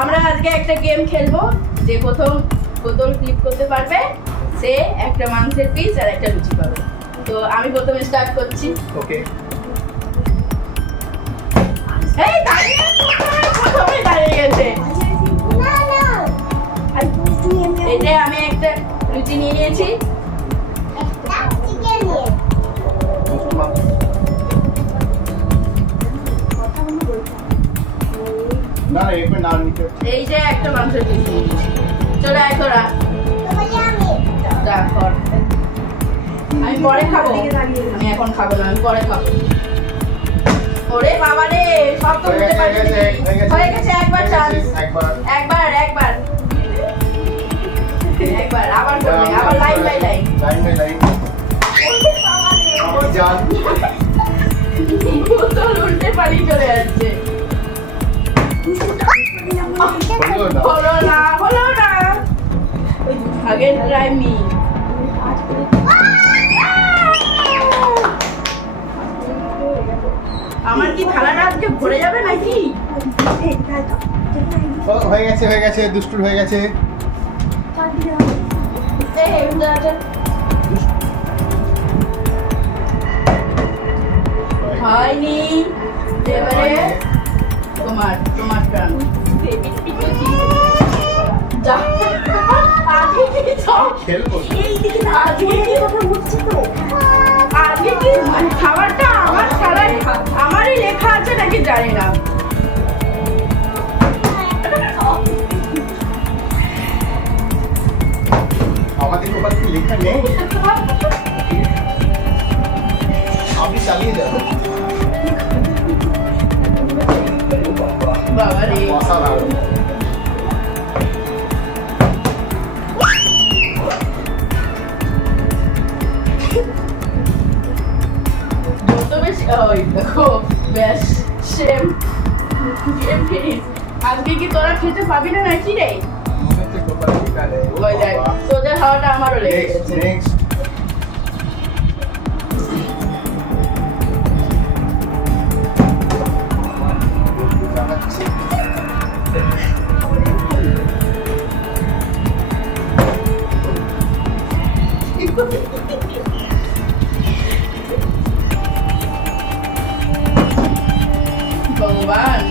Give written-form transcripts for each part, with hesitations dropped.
আমরা আজকে একটা গেম খেলবো, যে প্রথম বোতল ক্লিপ করতে পারবে সে একটা মাংসের পিস আর একটা লুচি পাবে। তো আমি প্রথমে স্টার্ট করছি। ওকে। এই দাঁড়িয়ে প্রথমে দাঁড়িয়ে গেছে। এই যে আমি একটা লুচি নিয়ে নিয়েছি। এই যে একটা মাংসের পিস নিয়ে নিয়েছি। চলে আয় তোরা। আমি পরে খাবো, আমি এখন খাবো না, আমি পরে খাবো। ওরে বাবা রে, সব তো উঠতে পারবে। হয়ে গেছে একবার চান্স, একবার একবার একবার আবার করবে, আবার লাইন বাই লাইন বোতল উল্টে পানি চলে যাচ্ছে। হলো না, হলো না, আগে ট্রাই মি। আমার কি থালাটা আজকে ভরে যাবে নাকি? হয়ে গেছে, হয়ে গেছে, দুষ্টুর হয়ে গেছে। হয়নি, এবারে তোমার তোমার টান। খাবারটা আমার থালায় আমারই লেখা আছে নাকি জানি না। আমাদের লেখা নেই, আপনি চালিয়ে যান। বাবা রে, আজকে কি তোরা খেতে পাবি না নাকি রে? তোদের হাওয়াটা আমারও লেগে গেছে। ভগবান,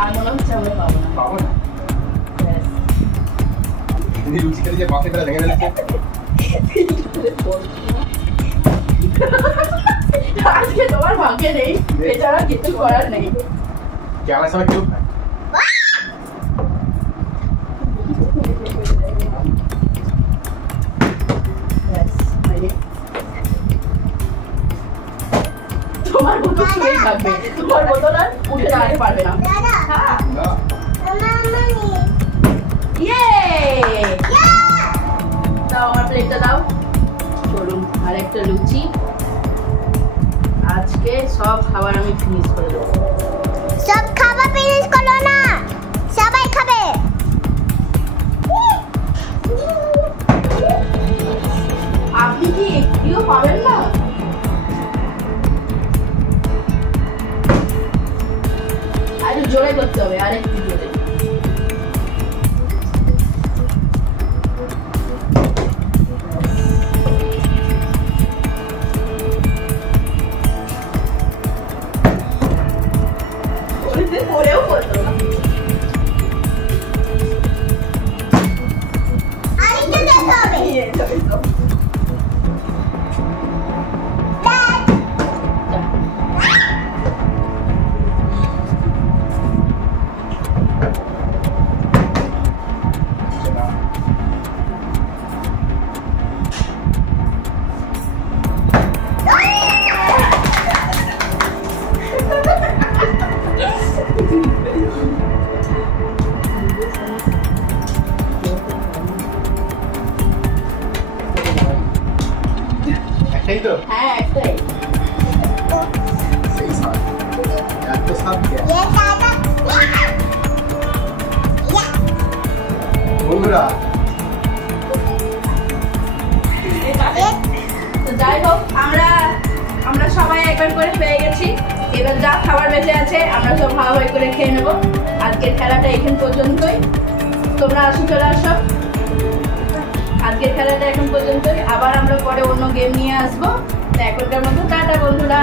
আর মনে হচ্ছে আমরা পাবো না। লুচি খেলে যে বাকি ভেঙে ফেলেছে। আজকে তোমার ভাগ্যে নেই, এছাড়া কিছু করার নেই। ক্যামেরার সময় কেউ তোমার বোতল শুয়েই থাকবে, তোমার বোতল আর উঠে দাঁড়াতে পারবে না। দাও আমার প্লেটটা দাও। চলুন আর একটা লুচি। আজকে সব খাবার আমি ফিনিশ করে দেবো। সব খাবার ফিনিশ করো না, সবাই খাবে। আপনি কি একটিও পাবেন না? আরে জোরে করতে হবে, আরেকটু জোরে। পরেও করতো না। আরেকটা দেখো হবে। একটাই তো? হ্যাঁ একটাই। সেই সাত। এত সাত কে? ये दादा। বন্ধুরা খাবার বেঁচে আছে, আমরা সব হাওয়াই করে খেয়ে নেবো। আজকের খেলাটা এখান পর্যন্তই, তোমরা আসো, চলে আসো। আজকের খেলাটা এখন পর্যন্তই, আবার আমরা পরে অন্য গেম নিয়ে আসবো। এখনকার মতো টাটা বন্ধুরা।